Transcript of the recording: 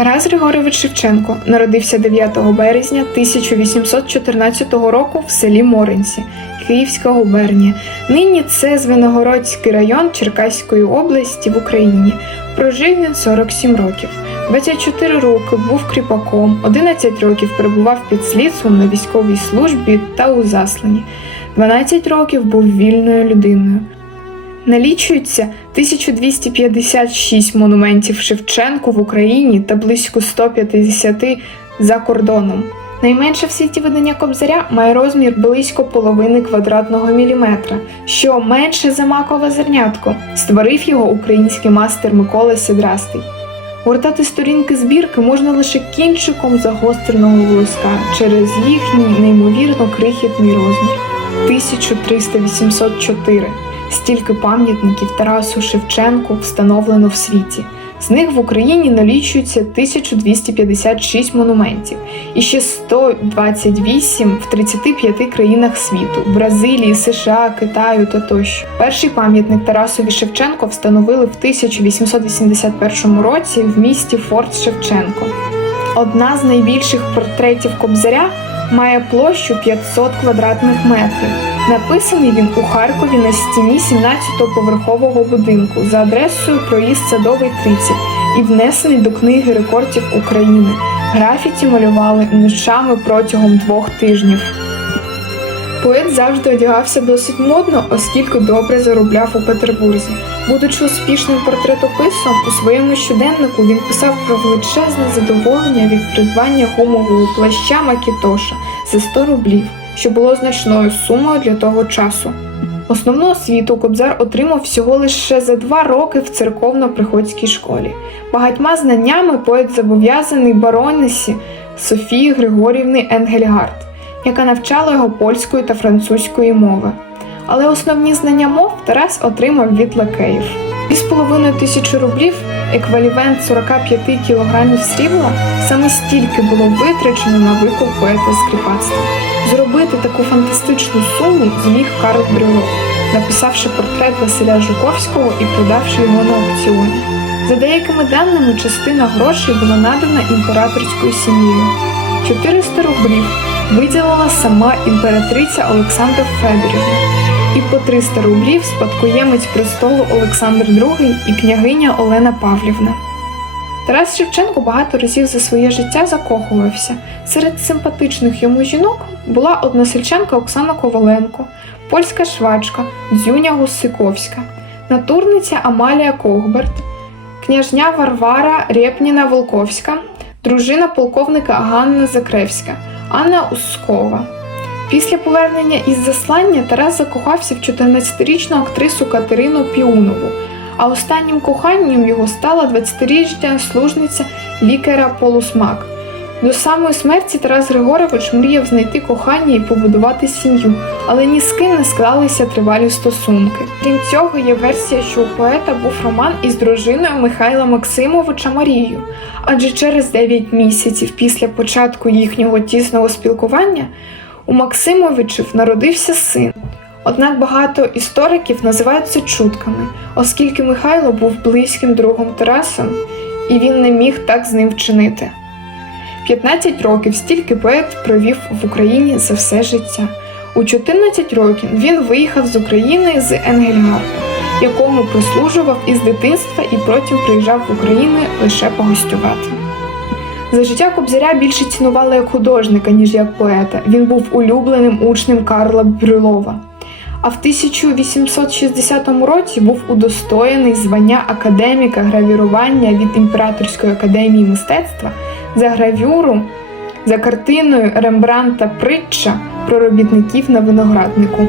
Тарас Григорович Шевченко народився 9 березня 1814 року в селі Моринці, Київська губернія. Нині це Звенигородський район Черкаської області в Україні. Прожив він 47 років. 24 роки був кріпаком, 11 років перебував під слідством на військовій службі та у засланні. 12 років був вільною людиною. Налічується 1256 монументів Шевченку в Україні та близько 150 за кордоном. Найменше в світі видання Кобзаря має розмір близько половини квадратного міліметра, що менше за макове зернятко. Створив його український мастер Микола Сідрастий. Гортати сторінки збірки можна лише кінчиком загостреного волоска через їхній неймовірно крихітний розмір 1384. Стільки пам'ятників Тарасу Шевченку встановлено в світі. З них в Україні налічується 1256 монументів і ще 128 в 35 країнах світу Бразилії, США, Китаю та тощо. Перший пам'ятник Тарасові Шевченко встановили в 1881 році в місті Форт Шевченко. Одна з найбільших портретів Кобзаря має площу 500 квадратних метрів. Написаний він у Харкові на стіні 17-го поверхового будинку за адресою проїзд Садовий 30 і внесений до книги рекордів України. Графіті малювали ночами протягом двох тижнів. Поет завжди одягався досить модно, оскільки добре заробляв у Петербурзі. Будучи успішним портретописом, у своєму щоденнику він писав про величезне задоволення від придбання гумового плаща Макітоша за 100 рублів, що було значною сумою для того часу. Основну освіту Кобзар отримав всього лише за два роки в церковно-приходській школі. Багатьма знаннями поет зобов'язаний баронесі Софії Григорівни Енгельгард, яка навчала його польської та французької мови. Але основні знання мов Тарас отримав від лакеїв. 2,5 тисячі рублів, еквівалент 45 кілограмів срібла, саме стільки було витрачено на викуп поета скрипацтва. Зробити таку фантастичну суму зміг Карл Брюлов, написавши портрет Василя Жуковського і продавши його на аукціоні. За деякими даними, частина грошей була надана імператорською сім'єю. 400 рублів виділила сама імператриця Олександра Федорівна і по 300 рублів спадкоємець престолу Олександр II і княгиня Олена Павлівна. Тарас Шевченко багато разів за своє життя закохувався. Серед симпатичних йому жінок була односельчанка Оксана Коваленко, польська швачка Дзюня Гусиковська, натурниця Амалія Когберт, княжня Варвара Рєпніна Волковська, дружина полковника Ганна Закревська, Анна Ускова. Після повернення із заслання Тарас закохався в 14-річну актрису Катерину Піунову, а останнім коханням його стала 20-річна служниця лікаря Полусмак. До самої смерті Тарас Григорович мріяв знайти кохання і побудувати сім'ю, але ні з ким не склалися тривалі стосунки. Крім цього, є версія, що у поета був роман із дружиною Михайла Максимовича Марією, адже через 9 місяців після початку їхнього тісного спілкування у Максимовичів народився син. Однак багато істориків називають це чутками, оскільки Михайло був близьким другом Тараса, і він не міг так з ним вчинити. 15 років стільки поет провів в Україні за все життя. У 14 років він виїхав з України з Енгельгарду, якому прислужував із дитинства і потім приїжджав в Україну лише погостювати. За життя Кобзаря більше цінували як художника, ніж як поета. Він був улюбленим учнем Карла Брюлова. А в 1860 році був удостоєний звання академіка гравірування від Імператорської академії мистецтва за гравюру за картиною Рембранта Притча про робітників на винограднику.